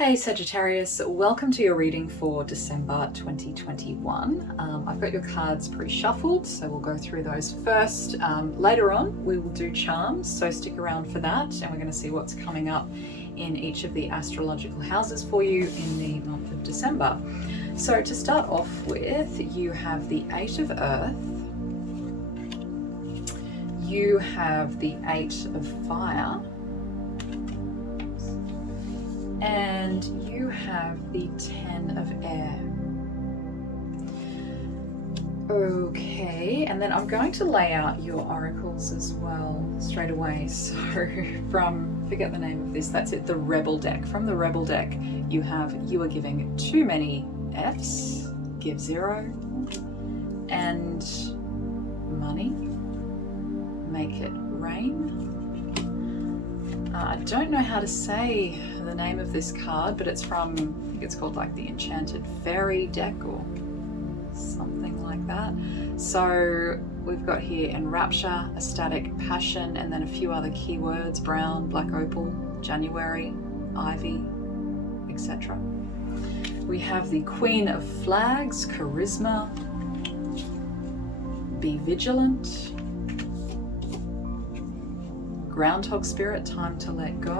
Hey Sagittarius, welcome to your reading for December 2021. I've got your cards pre-shuffled, so we'll go through those first. Later on, we will do charms, so stick around for that, and we're going to see what's coming up in each of the astrological houses for you in the month of December. So to start off with, you have the Eight of Earth, you have the Eight of Fire, and you have the Ten of Air. Okay, and then I'm going to lay out your oracles as well straight away. So from, forget the name of this, that's it, the Rebel deck. From the Rebel deck, you have, you are giving too many Fs, give 0, and money, make it rain. I don't know how to say the name of this card, but it's from, I think it's called like the Enchanted Fairy deck or something like that. So we've got here Enrapture, Ecstatic Passion, and then a few other keywords: brown, black opal, January, ivy, etc. We have the Queen of Flags, Charisma, be vigilant, Groundhog Spirit, time to let go.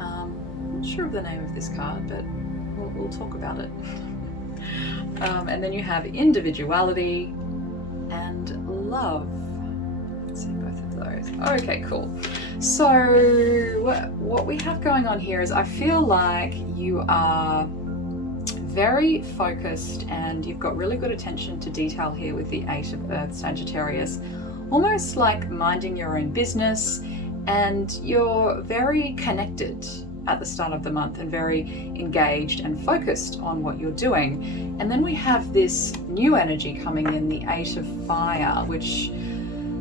I'm not sure of the name of this card, but we'll talk about it. And then you have individuality and love. Let's see both of those. Okay, cool. So what we have going on here is I feel like you are very focused and you've got really good attention to detail here with the Eight of Earth, Sagittarius. Almost like minding your own business, and you're very connected at the start of the month and very engaged and focused on what you're doing. And then we have this new energy coming in, the Eight of Fire, which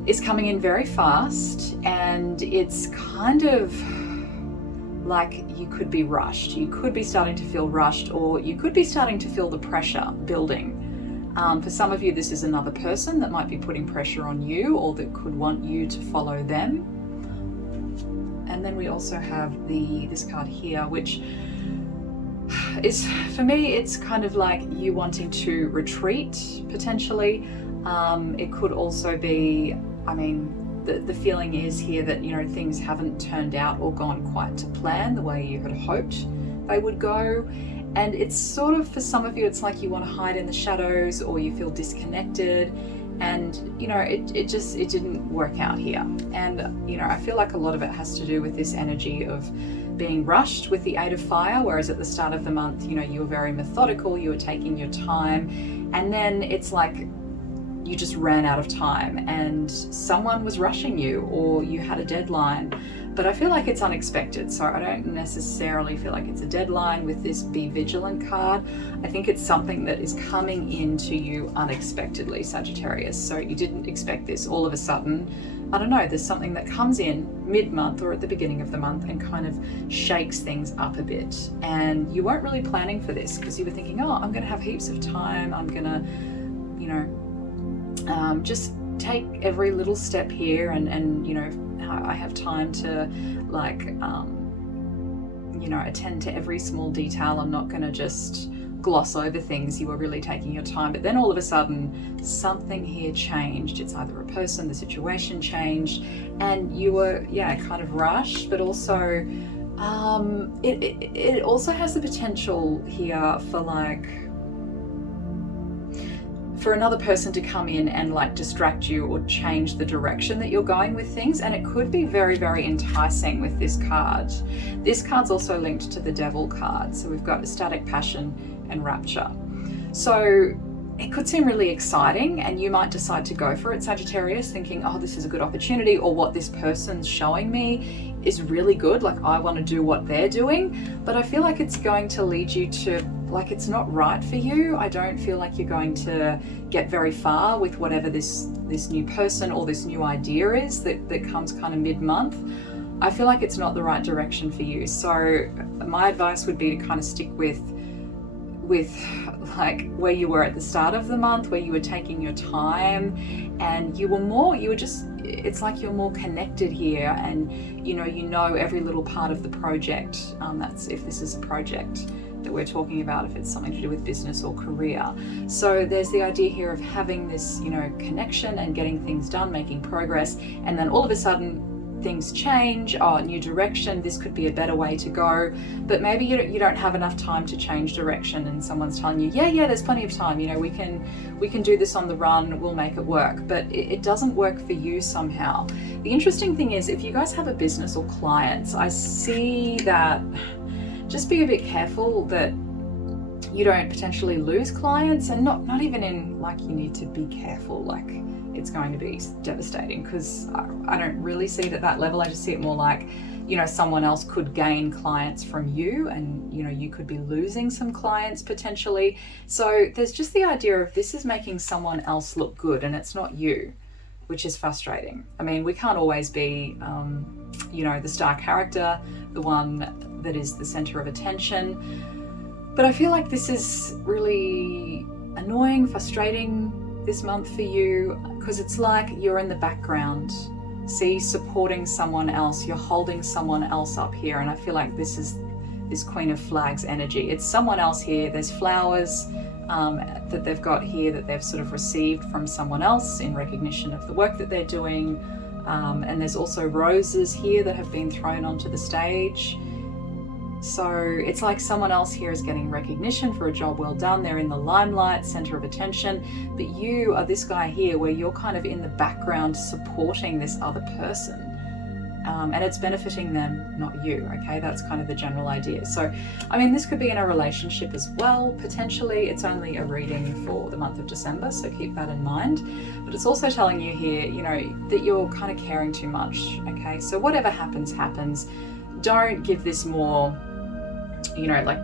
is coming in very fast, and it's kind of like you could be rushed. You could be starting to feel rushed, or you could be starting to feel the pressure building. For some of you, this is another person that might be putting pressure on you or that could want you to follow them. And then we also have this card here, which is, for me, it's kind of like you wanting to retreat, potentially. It could also be, I mean, the feeling is here that, you know, things haven't turned out or gone quite to plan the way you had hoped they would go. And it's sort of, for some of you, it's like you want to hide in the shadows or you feel disconnected, and you know, it didn't work out here. And you know, I feel like a lot of it has to do with this energy of being rushed with the Eight of Fire, whereas at the start of the month, you know, you were very methodical, you were taking your time, and then it's like you just ran out of time and someone was rushing you or you had a deadline. But I feel like it's unexpected, so I don't necessarily feel like it's a deadline with this Be Vigilant card. I think it's something that is coming into you unexpectedly, Sagittarius. So you didn't expect this all of a sudden. I don't know, there's something that comes in mid-month or at the beginning of the month and kind of shakes things up a bit. And you weren't really planning for this because you were thinking, oh, I'm going to have heaps of time. I'm going to, you know, just take every little step here and you know, I have time to like, you know, attend to every small detail. I'm not going to just gloss over things. You were really taking your time. But then all of a sudden, something here changed. It's either a person, the situation changed, and you were, yeah, kind of rushed, but also it also has the potential here for like, for another person to come in and like distract you or change the direction that you're going with things. And it could be very, very enticing with this card. This card's also linked to the Devil card. So we've got Ecstatic Passion and Rapture. So it could seem really exciting and you might decide to go for it, Sagittarius, thinking, oh, this is a good opportunity, or what this person's showing me is really good. Like, I want to do what they're doing. But I feel like it's going to lead you to, like, it's not right for you. I don't feel like you're going to get very far with whatever this new person or this new idea is that comes kind of mid-month. I feel like it's not the right direction for you. So my advice would be to kind of stick with with like where you were at the start of the month, where you were taking your time and it's like you're more connected here, and you know every little part of the project. That's if this is a project that we're talking about, if it's something to do with business or career. So there's the idea here of having this, connection and getting things done, making progress, and then all of a sudden things change. New direction, this could be a better way to go, but maybe you don't have enough time to change direction, and someone's telling you, yeah, there's plenty of time, we can do this on the run, we'll make it work, but it doesn't work for you somehow. The interesting thing is, if you guys have a business or clients, I see that just be a bit careful that you don't potentially lose clients, and not even in like you need to be careful like it's going to be devastating, because I don't really see it at that level. I just see it more like, someone else could gain clients from you, and you could be losing some clients potentially. So there's just the idea of this is making someone else look good and it's not you, which is frustrating. I mean, we can't always be the star character, the one that is the center of attention. But I feel like this is really annoying, frustrating this month for you, because it's like you're in the background, supporting someone else, you're holding someone else up here. And I feel like this is this Queen of Flags energy. It's someone else here. There's flowers that they've got here that they've sort of received from someone else in recognition of the work that they're doing. And there's also roses here that have been thrown onto the stage. So it's like someone else here is getting recognition for a job well done. They're in the limelight, center of attention, but you are this guy here where you're kind of in the background supporting this other person. And it's benefiting them, not you, okay? That's kind of the general idea. So, I mean, this could be in a relationship as well, potentially. It's only a reading for the month of December, so keep that in mind. But it's also telling you here, that you're kind of caring too much, okay? So whatever happens, happens. Don't give this more,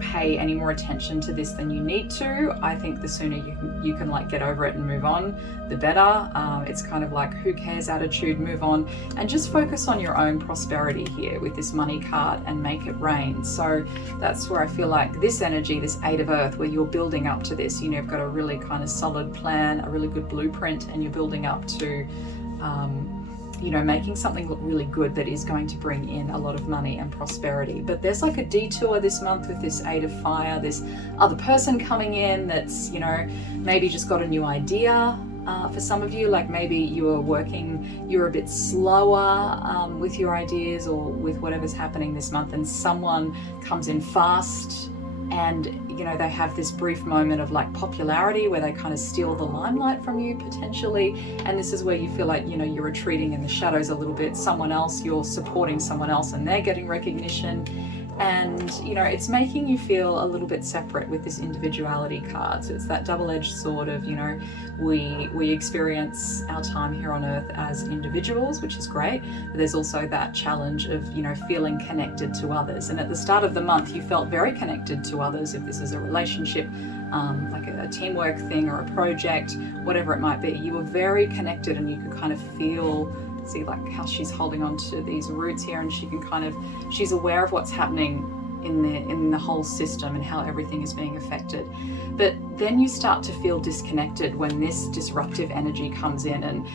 pay any more attention to this than you need to. I think the sooner you can like get over it and move on, the better. It's kind of like, who cares attitude, move on, and just focus on your own prosperity here with this money card and make it rain. So that's where I feel like this energy, this Eight of Earth, where you're building up to this, you've got a really kind of solid plan, a really good blueprint, and you're building up to making something look really good that is going to bring in a lot of money and prosperity. But there's like a detour this month with this Eight of Fire, this other person coming in that's, maybe just got a new idea. For some of you, like maybe you're a bit slower with your ideas or with whatever's happening this month, and someone comes in fast and they have this brief moment of like popularity where they kind of steal the limelight from you potentially, and this is where you feel like you're retreating in the shadows a little bit. You're supporting someone else and they're getting recognition, and it's making you feel a little bit separate with this individuality card. So it's that double-edged sword of we experience our time here on earth as individuals, which is great, but there's also that challenge of feeling connected to others. And at the start of the month you felt very connected to others. If this is a relationship, like a teamwork thing or a project, whatever it might be, you were very connected, and you could kind of see like how she's holding on to these roots here, and she's aware of what's happening in the whole system and how everything is being affected. But then you start to feel disconnected when this disruptive energy comes in, and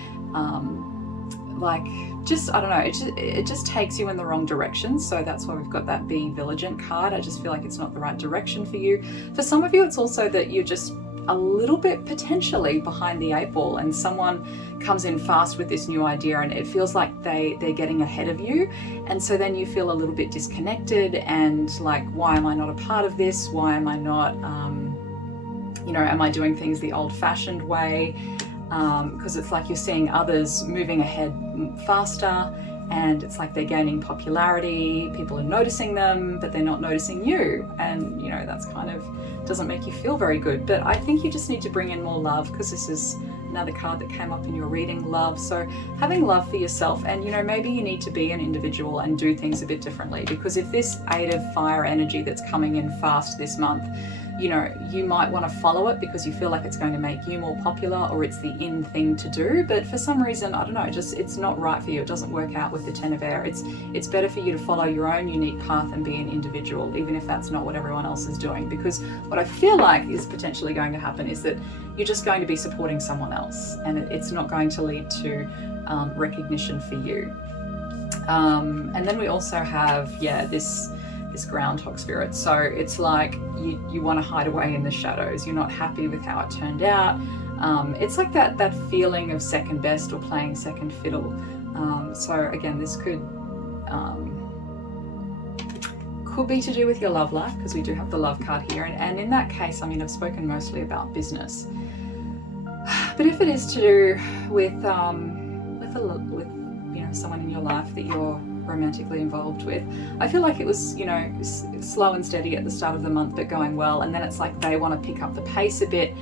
I don't know, it just takes you in the wrong direction. So that's why we've got that Be Vigilant card. I just feel like it's not the right direction for you. For some of you, it's also that you're just a little bit potentially behind the eight ball, and someone comes in fast with this new idea and it feels like they're getting ahead of you, and so then you feel a little bit disconnected and like, why am I not a part of this? Why am I not am I doing things the old-fashioned way? Because it's like you're seeing others moving ahead faster, and it's like they're gaining popularity, people are noticing them, but they're not noticing you, and that's kind of doesn't make you feel very good. But I think you just need to bring in more love, because this is another card that came up in your reading, love. So having love for yourself, and maybe you need to be an individual and do things a bit differently, because if this Eight of Fire energy that's coming in fast this month, you know, you might want to follow it because you feel like it's going to make you more popular or it's the in thing to do, but for some reason, I don't know, just it's not right for you. It doesn't work out with the Ten of Air. It's better for you to follow your own unique path and be an individual, even if that's not what everyone else is doing, because what I feel like is potentially going to happen is that you're just going to be supporting someone else, and it's not going to lead to recognition for you. And then we also have, this Groundhog Spirit. So it's like you want to hide away in the shadows. You're not happy with how it turned out. It's like that feeling of second best or playing second fiddle. So again, this could be to do with your love life, because we do have the love card here. And in that case, I mean, I've spoken mostly about business. But if it is to do with someone in your life that you're romantically involved with, I feel like it was, you know, slow and steady at the start of the month, but going well, and then it's like they want to pick up the pace a bit,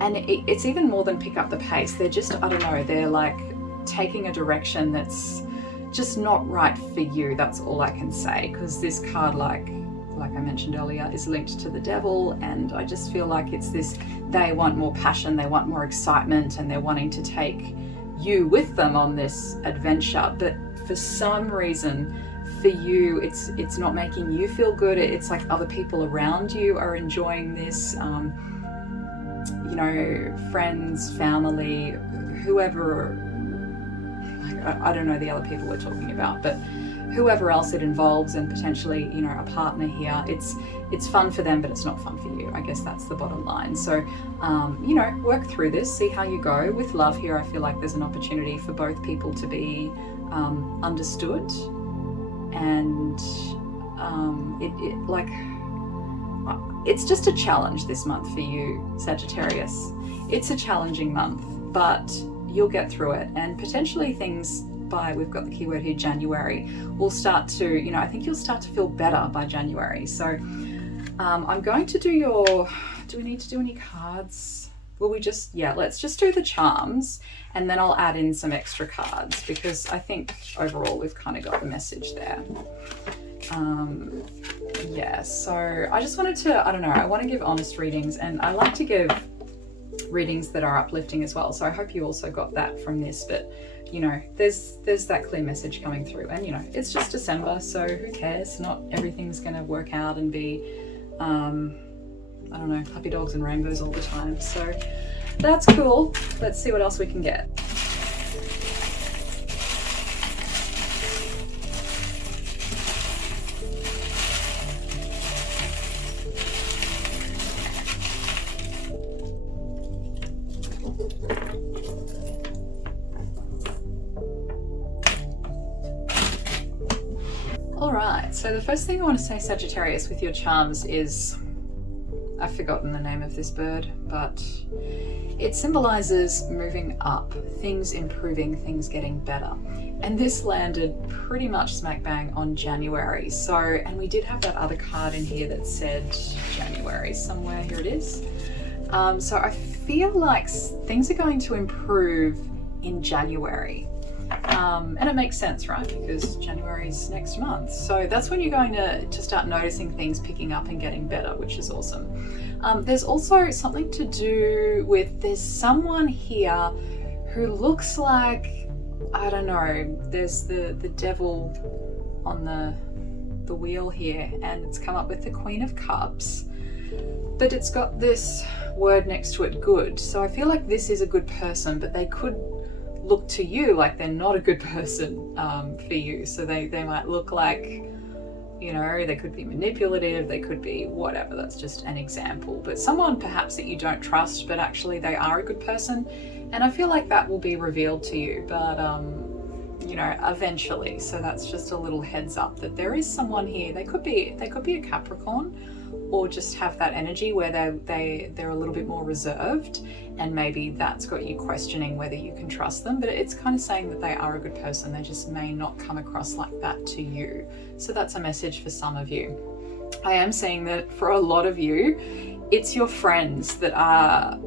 and it's even more than pick up the pace. They're just, I don't know, they're like taking a direction that's just not right for you. That's all I can say, because this card, like I mentioned earlier, is linked to the devil, and I just feel like it's this, they want more passion, they want more excitement, and they're wanting to take you with them on this adventure, but for some reason for you it's not making you feel good. It's like other people around you are enjoying this, you know, friends, family, whoever, like, I don't know the other people we're talking about, but whoever else it involves, and potentially, you know, a partner here, it's fun for them, but it's not fun for you. I guess that's the bottom line. So, you know, work through this, see how you go. With love here, I feel like there's an opportunity for both people to be understood, and it's just a challenge this month for you, Sagittarius. It's a challenging month, but you'll get through it, and potentially things by, we've got the keyword here, January, will start to, you know, I think you'll start to feel better by January. So I'm going to do we need to do any cards? Will we just, let's just do the charms, and then I'll add in some extra cards, because I think overall we've kind of got the message there. So I just wanted to, I don't know, I want to give honest readings, and I like to give readings that are uplifting as well. So I hope you also got that from this, but you know, there's that clear message coming through, and you know, it's just December, so who cares? Not everything's going to work out and be, I don't know, puppy dogs and rainbows all the time. So that's cool. Let's see what else we can get. Alright, so the first thing I want to say, Sagittarius, with your charms is, I've forgotten the name of this bird, but it symbolizes moving up, things improving, things getting better. And this landed pretty much smack bang on January. So, and we did have that other card in here that said January somewhere, here it is. So I feel like things are going to improve in January. And it makes sense, right? Because January's next month. So that's when you're going to start noticing things picking up and getting better, which is awesome. There's also something to do with, there's someone here who looks like, I don't know, there's the devil on the wheel here, and it's come up with the Queen of Cups, but it's got this word next to it, good. So I feel like this is a good person, but they could look to you like they're not a good person for you. So they might look like, you know, they could be manipulative, they could be whatever. That's just an example. But someone perhaps that you don't trust, but actually they are a good person. And I feel like that will be revealed to you, but you know, eventually. So that's just a little heads up that there is someone here. They could be a Capricorn, or just have that energy where they're a little bit more reserved, and maybe that's got you questioning whether you can trust them. But it's kind of saying that they are a good person, they just may not come across like that to you. So that's a message for some of you. I am seeing that for a lot of you, it's your friends that are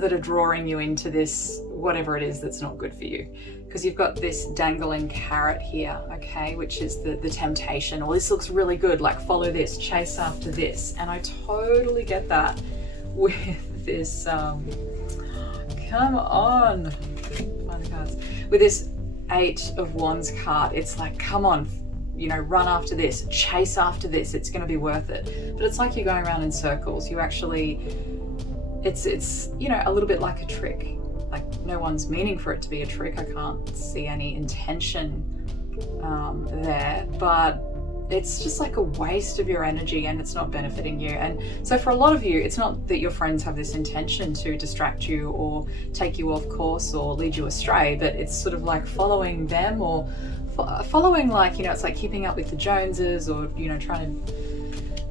that are drawing you into this, whatever it is that's not good for you. Because you've got this dangling carrot here, okay, which is the temptation, or this looks really good, like follow this, chase after this. And I totally get that with this, come on, find the cards. With this 8 of Wands card, it's like, come on, you know, run after this, chase after this, it's going to be worth it. But it's like you're going around in circles. You actually, it's you know, a little bit like a trick. Like, no one's meaning for it to be a trick. I can't see any intention there, but it's just like a waste of your energy, and it's not benefiting you. And so for a lot of you, it's not that your friends have this intention to distract you or take you off course or lead you astray, but it's sort of like following them, or following, like, you know, it's like keeping up with the Joneses, or, you know, trying to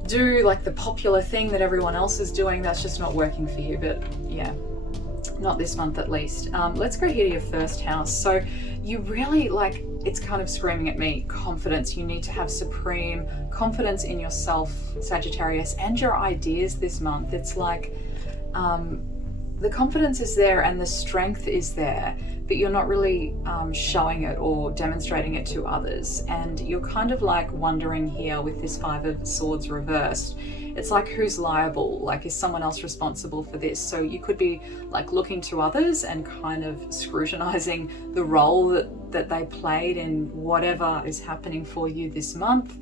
do like the popular thing that everyone else is doing. That's just not working for you. But yeah, not this month at least. Let's go here to your first house. So you really, like, it's kind of screaming at me, confidence. You need to have supreme confidence in yourself, Sagittarius, and your ideas this month. It's like the confidence is there and the strength is there, but you're not really showing it or demonstrating it to others. And you're kind of like wondering here with this 5 of Swords reversed. It's like, who's liable? Like, is someone else responsible for this? So you could be like looking to others and kind of scrutinizing the role that they played in whatever is happening for you this month.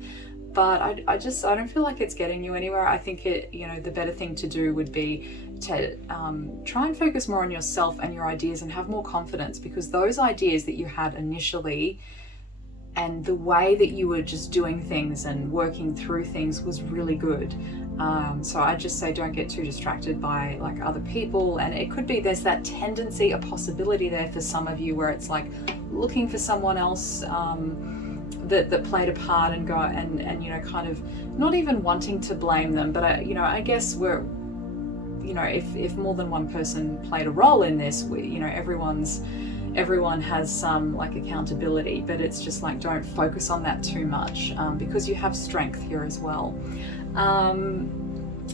But I don't feel like it's getting you anywhere. I think it, you know, the better thing to do would be to try and focus more on yourself and your ideas and have more confidence, because those ideas that you had initially and the way that you were just doing things and working through things was really good. So I just say, don't get too distracted by like other people. And it could be there's that tendency, a possibility there for some of you where it's like looking for someone else that played a part and go and you know, kind of not even wanting to blame them, but I guess we're, you know, if more than one person played a role in this, you know, everyone has some like accountability, but it's just like, don't focus on that too much, because you have strength here as well.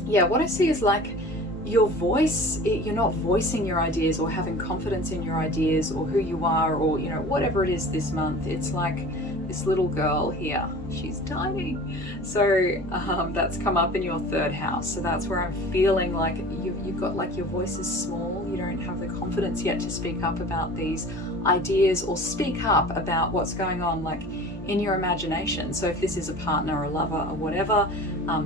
Yeah, what I see is like your voice, you're not voicing your ideas or having confidence in your ideas or who you are, or, you know, whatever it is this month. It's like this little girl here, she's tiny. So that's come up in your 3rd house. So that's where I'm feeling like you've got like your voice is small. You don't have the confidence yet to speak up about these ideas or speak up about what's going on like in your imagination. So if this is a partner or a lover or whatever,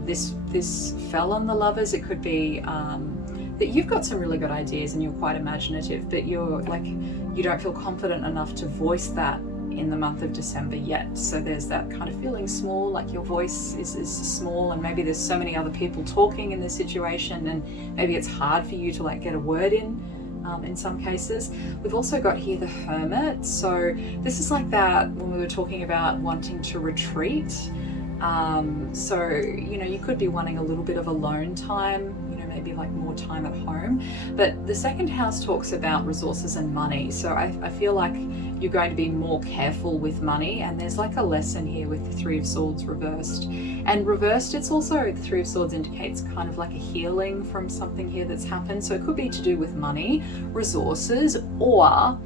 this fell on the lovers. It could be that you've got some really good ideas and you're quite imaginative, but you're like, you don't feel confident enough to voice that in the month of December yet. So there's that kind of feeling small, like your voice is small, and maybe there's so many other people talking in this situation, and maybe it's hard for you to like get a word in some cases. We've also got here the Hermit. So this is like that when we were talking about wanting to retreat. So, you know, you could be wanting a little bit of alone time, you know, maybe like more time at home. But the 2nd house talks about resources and money. So I feel like you're going to be more careful with money. And there's like a lesson here with the 3 of Swords reversed. And reversed, it's also, the 3 of Swords indicates kind of like a healing from something here that's happened. So it could be to do with money, resources, or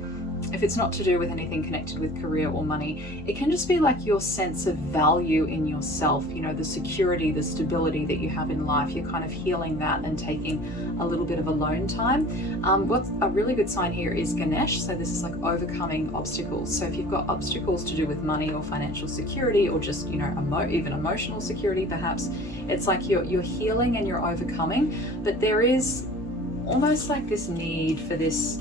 if it's not to do with anything connected with career or money, it can just be like your sense of value in yourself, you know, the security, the stability that you have in life. You're kind of healing that and taking a little bit of alone time. What's a really good sign here is Ganesh. So this is like overcoming obstacles. So if you've got obstacles to do with money or financial security, or just, you know, even emotional security perhaps, it's like you're healing and you're overcoming. But there is almost like this need for this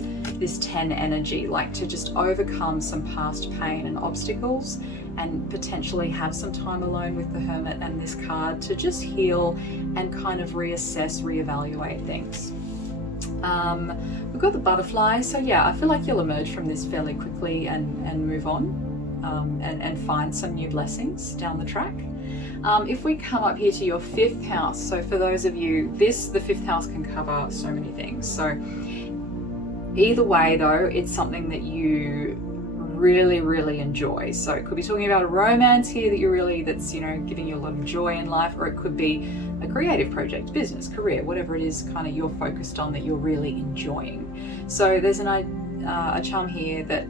10 energy, like to just overcome some past pain and obstacles, and potentially have some time alone with the Hermit and this card to just heal and kind of reassess, reevaluate things. We've got the Butterfly. So yeah, I feel like you'll emerge from this fairly quickly and move on, and find some new blessings down the track. If we come up here to your 5th house, so for those of you, the 5th house can cover so many things. So either way though, it's something that you really, really enjoy. So it could be talking about a romance here that's, you know, giving you a lot of joy in life, or it could be a creative project, business, career, whatever it is kind of you're focused on that you're really enjoying. So there's a charm here that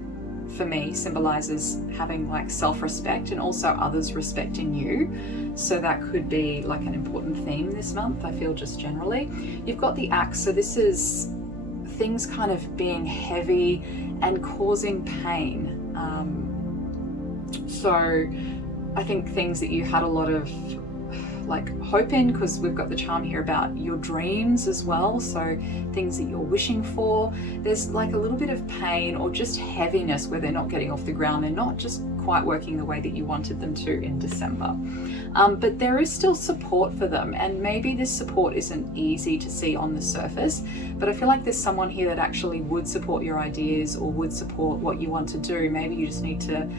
for me symbolizes having like self-respect and also others respecting you. So that could be like an important theme this month, I feel, just generally. You've got the Axe, so this is things kind of being heavy and causing pain. So I think things that you had a lot of like hope in, because we've got the charm here about your dreams as well, so things that you're wishing for. There's like a little bit of pain or just heaviness where they're not getting off the ground, they're not just quite working the way that you wanted them to in December. But there is still support for them, and maybe this support isn't easy to see on the surface, but I feel like there's someone here that actually would support your ideas or would support what you want to do. Maybe you just need to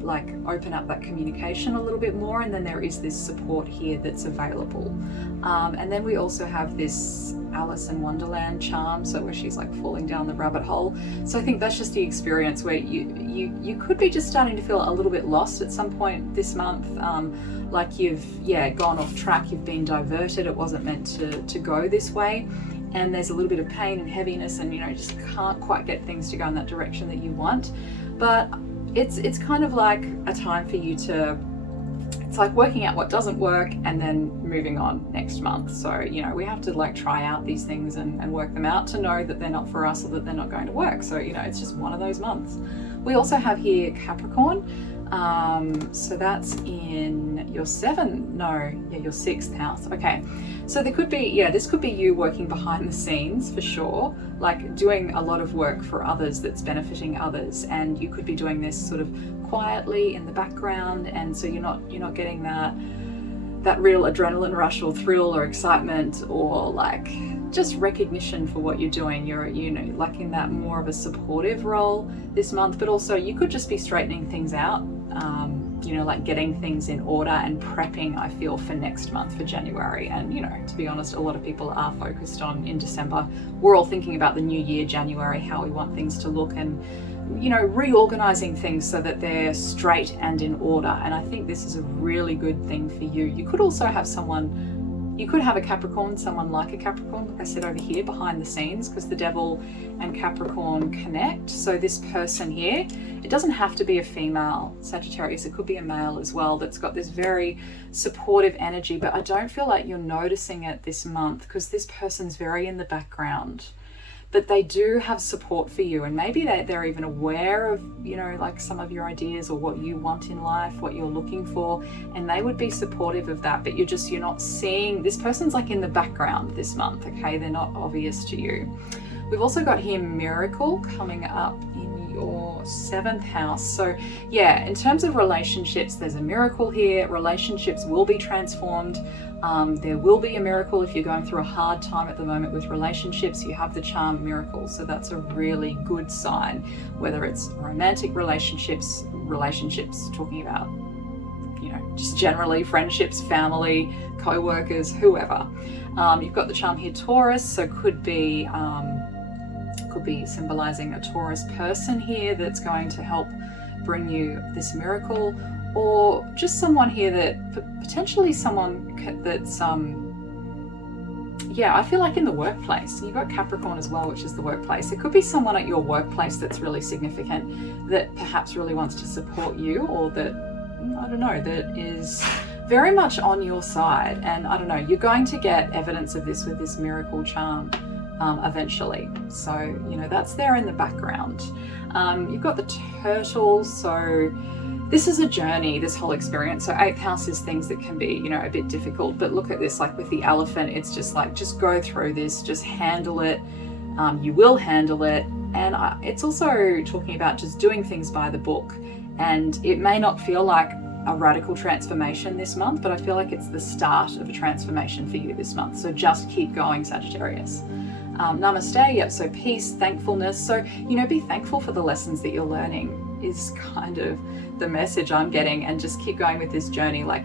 like open up that communication a little bit more, and then there is this support here that's available. And then we also have this Alice in Wonderland charm, so where she's like falling down the rabbit hole. So I think that's just the experience where you could be just starting to feel a little bit lost at some point this month, like you've gone off track, you've been diverted, it wasn't meant to go this way, and there's a little bit of pain and heaviness, and you know, just can't quite get things to go in that direction that you want. But it's kind of like a time for you to, it's like working out what doesn't work and then moving on next month. So, you know, we have to like try out these things and work them out to know that they're not for us or that they're not going to work. So, you know, it's just one of those months. We also have here Capricorn. So that's in your your 6th house. Okay. So there could be, this could be you working behind the scenes for sure, like doing a lot of work for others that's benefiting others. And you could be doing this sort of quietly in the background. And so you're not getting that real adrenaline rush or thrill or excitement or like just recognition for what you're doing. You're, you know, like in that more of a supportive role this month, but also you could just be straightening things out, you know, like getting things in order and prepping, I feel, for next month, for January. And, you know, to be honest, a lot of people are focused on in December. We're all thinking about the new year, January, how we want things to look, and, you know, reorganizing things so that they're straight and in order. And I think this is a really good thing for you. You could also have you could have a Capricorn, someone like a Capricorn, like I said over here, behind the scenes, because the Devil and Capricorn connect. So this person here, it doesn't have to be a female Sagittarius, it could be a male as well, that's got this very supportive energy, but I don't feel like you're noticing it this month because this person's very in the background. But they do have support for you, and maybe they're even aware of, you know, like some of your ideas or what you want in life, what you're looking for, and they would be supportive of that. But you're not seeing, this person's like in the background this month, okay? They're not obvious to you. We've also got here Miracle coming up in your 7th house. So yeah, in terms of relationships, there's a miracle here. Relationships will be transformed. There will be a miracle if you're going through a hard time at the moment with relationships. You have the charm Miracle, so that's a really good sign, whether it's romantic relationships talking about, you know, just generally friendships, family, co-workers, whoever. You've got the charm here Taurus, so could be symbolizing a Taurus person here that's going to help bring you this miracle, or just someone here that potentially someone that's I feel like in the workplace. You've got Capricorn as well, which is the workplace. It could be someone at your workplace that's really significant, that perhaps really wants to support you, or that, I don't know, that is very much on your side. And I don't know, you're going to get evidence of this with this miracle charm eventually. So, you know, that's there in the background. You've got the Turtle, so this is a journey, this whole experience. So 8th house is things that can be, you know, a bit difficult, but look at this, like with the Elephant, it's just like, just go through this, just handle it. You will handle it. And it's also talking about just doing things by the book. And it may not feel like a radical transformation this month, but I feel like it's the start of a transformation for you this month. So just keep going, Sagittarius. Namaste. Yep. So peace, thankfulness. So, you know, be thankful for the lessons that you're learning is kind of the message I'm getting, and just keep going with this journey. Like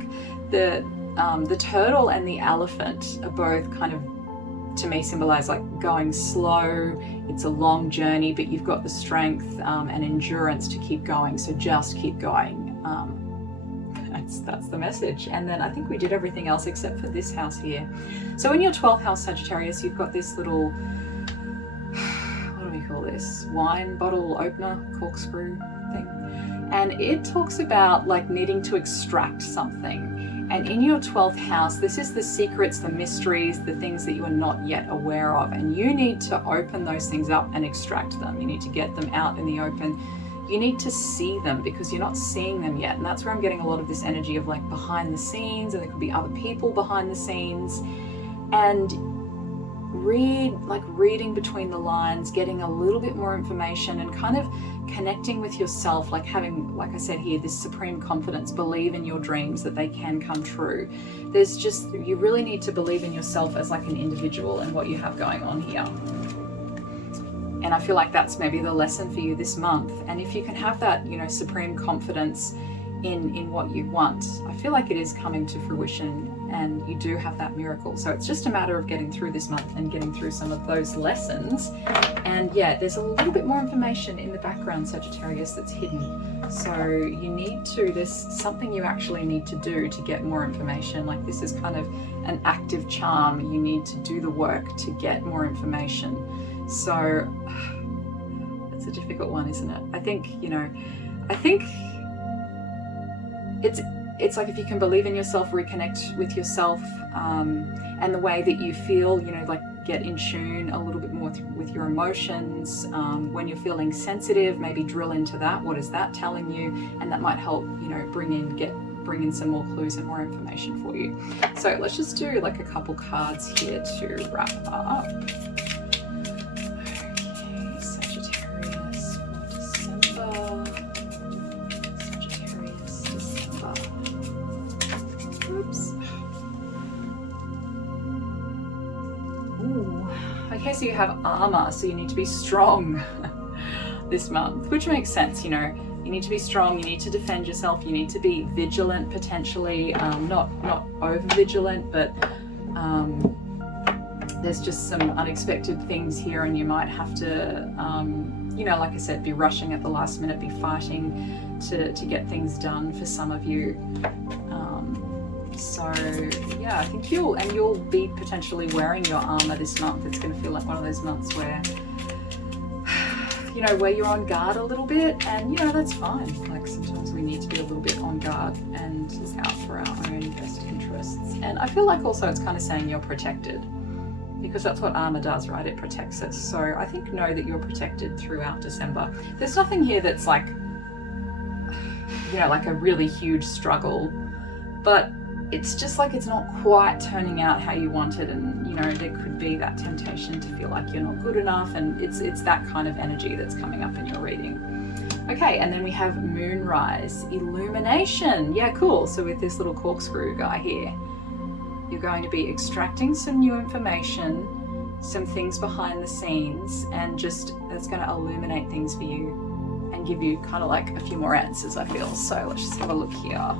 the turtle and the elephant are both kind of to me symbolize like going slow. It's a long journey, but you've got the strength and endurance to keep going. So just keep going. That's the message. And then I think we did everything else except for this house here. So in your 12th house Sagittarius, you've got this little, what do we call this? Wine bottle opener, corkscrew thing. And it talks about like needing to extract something. And in your 12th house, this is the secrets, the mysteries, the things that you are not yet aware of. And you need to open those things up and extract them. You need to get them out in the open. You need to see them because you're not seeing them yet. And that's where I'm getting a lot of this energy of like behind the scenes, and there could be other people behind the scenes. And reading between the lines, getting a little bit more information and kind of connecting with yourself, like having, like I said here, this supreme confidence, believe in your dreams that they can come true. There's just, you really need to believe in yourself as like an individual and what you have going on here. And I feel like that's maybe the lesson for you this month. And if you can have that, you know, supreme confidence in what you want, I feel like it is coming to fruition and you do have that miracle. So it's just a matter of getting through this month and getting through some of those lessons. And yeah, there's a little bit more information in the background, Sagittarius, that's hidden. So you need to, there's something you actually need to do to get more information. Like this is kind of an active charm. You need to do the work to get more information. So it's a difficult one, isn't it? I think, you know, it's like if you can believe in yourself, reconnect with yourself, and the way that you feel, you know, like get in tune a little bit more with your emotions. When you're feeling sensitive, maybe drill into that. What is that telling you? And that might help, you know, bring in some more clues and more information for you. So let's just do like a couple cards here to wrap up. Okay, so you have armor, so you need to be strong this month, which makes sense. You know, you need to be strong, you need to defend yourself, you need to be vigilant potentially, not over vigilant, but there's just some unexpected things here and you might have to, you know, like I said, be rushing at the last minute, be fighting to get things done for some of you. So yeah, I think you'll be potentially wearing your armor this month. It's going to feel like one of those months where, you know, where you're on guard a little bit, and you know, that's fine. Like sometimes we need to be a little bit on guard and look out for our own best interests. And I feel like also it's kind of saying you're protected, because that's what armor does, right? It protects us. So I think know that you're protected throughout December. There's nothing here that's like, you know, like a really huge struggle, but it's just like it's not quite turning out how you wanted, and you know, there could be that temptation to feel like you're not good enough, and it's that kind of energy that's coming up in your reading. Okay, and then we have Moonrise, Illumination. Yeah, cool. So with this little corkscrew guy here, you're going to be extracting some new information, some things behind the scenes, and just that's going to illuminate things for you and give you kind of like a few more answers, I feel. So let's just have a look here.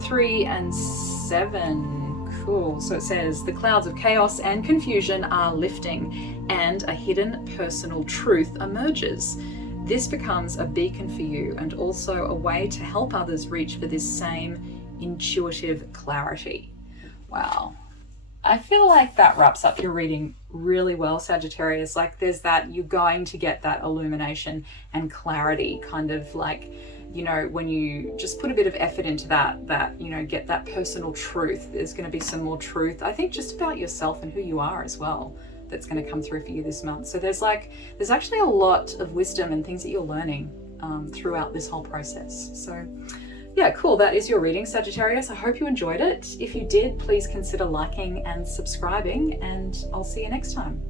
3 and 7. Cool. So it says the clouds of chaos and confusion are lifting and a hidden personal truth emerges. This becomes a beacon for you and also a way to help others reach for this same intuitive clarity. Wow. I feel like that wraps up your reading really well, Sagittarius. Like there's that, you're going to get that illumination and clarity, kind of like, you know, when you just put a bit of effort into that, you know, get that personal truth. There's going to be some more truth, I think, just about yourself and who you are as well, that's going to come through for you this month. So there's actually a lot of wisdom and things that you're learning throughout this whole process. So yeah, cool. That is your reading, Sagittarius. I hope you enjoyed it. If you did, please consider liking and subscribing, and I'll see you next time.